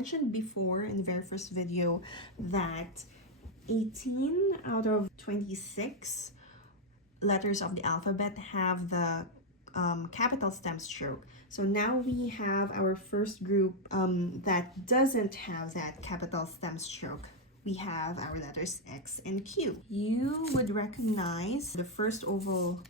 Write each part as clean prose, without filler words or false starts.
mentioned before in the very first video that 18 out of 26 letters of the alphabet have the capital stem stroke. So now we have our first group that doesn't have that capital stem stroke. We have our letters X and Q. You would recognize the first oval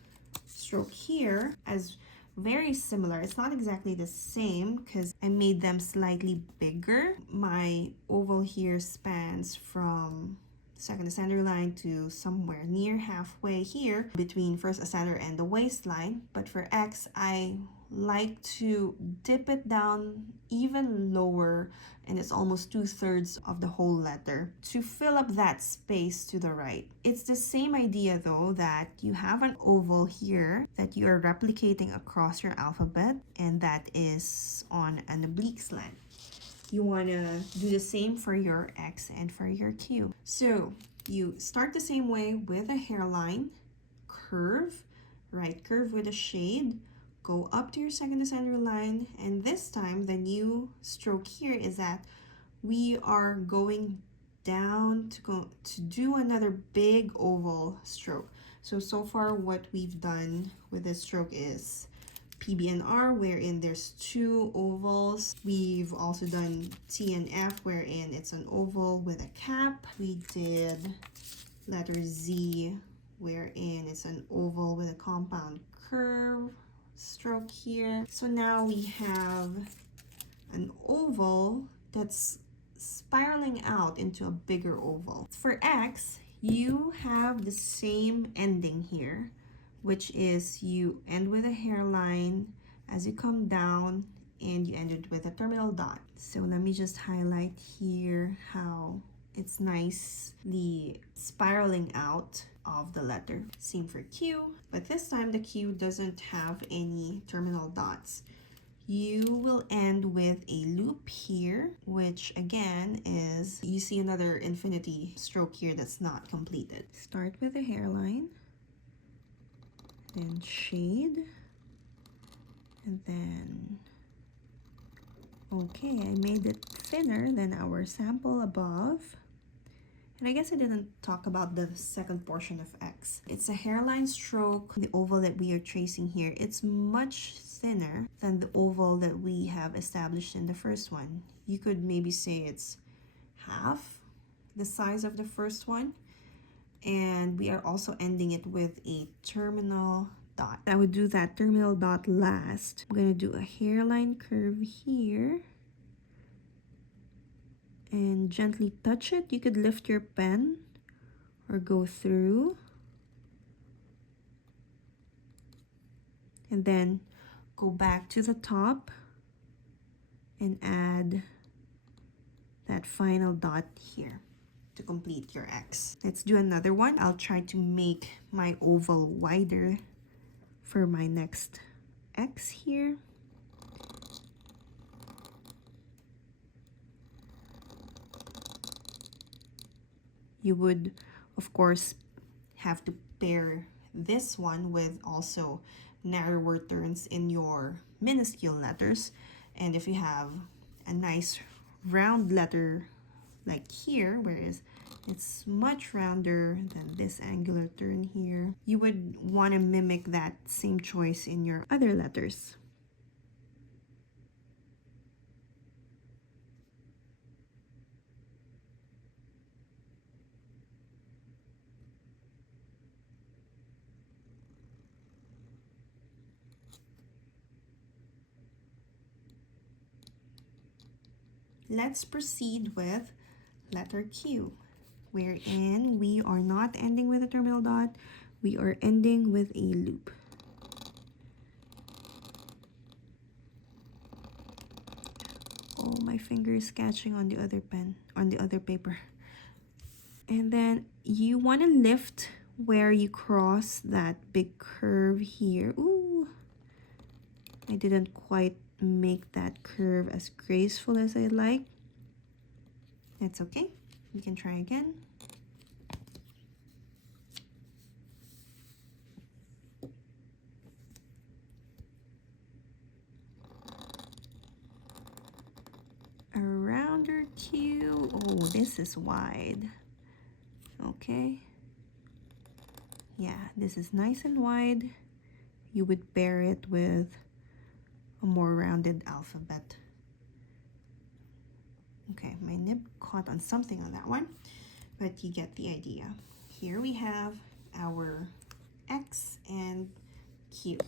stroke here as very similar. It's not exactly the same because I made them slightly bigger. My oval here spans from second ascender line to somewhere near halfway here between first ascender and the waistline. But for X, I like to dip it down even lower, and it's almost 2/3 of the whole letter to fill up that space to the right. It's the same idea though, that you have an oval here that you are replicating across your alphabet, and that is on an oblique slant. You want to do the same for your X and for your Q. So you start the same way with a hairline, curve, right curve with a shade, go up to your second ascender line, and this time the new stroke here is that we are going down to do another big oval stroke. So far what we've done with this stroke is PB and R, wherein there's two ovals. We've also done T and F, wherein it's an oval with a cap. We did letter Z, wherein it's an oval with a compound curve stroke here. So now we have an oval that's spiraling out into a bigger oval. For X, you have the same ending here, which is you end with a hairline as you come down, and you ended with a terminal dot. So let me just highlight here how it's nicely spiraling out of the letter. Same for Q, but this time the Q doesn't have any terminal dots. You will end with a loop here, which again is, you see another infinity stroke here that's not completed. Start with a hairline, then shade, and then okay, I made it thinner than our sample above. And I guess I didn't talk about the second portion of X. It's a hairline stroke. The oval that we are tracing here, it's much thinner than the oval that we have established in the first one. You could maybe say it's half the size of the first one. And we are also ending it with a terminal dot. I would do that terminal dot last. I'm gonna do a hairline curve here and gently touch it. You could lift your pen or go through, and then go back to the top and add that final dot here to complete your X. Let's do another one. I'll try to make my oval wider for my next X here. You would, of course, have to pair this one with also narrower turns in your minuscule letters. And if you have a nice round letter like here, whereas it's much rounder than this angular turn here, you would want to mimic that same choice in your other letters. Let's proceed with letter Q, wherein we are not ending with a terminal dot, we are ending with a loop. Oh, my finger is catching on the other pen, on the other paper. And then you want to lift where you cross that big curve here. Ooh, I didn't quite make that curve as graceful as I like. That's okay. We can try again. Around letter Q. Oh, this is wide. Okay. Yeah, this is nice and wide. You would pair it with a more rounded alphabet. Okay, my nib caught on something on that one, but you get the idea. Here we have our X and Q.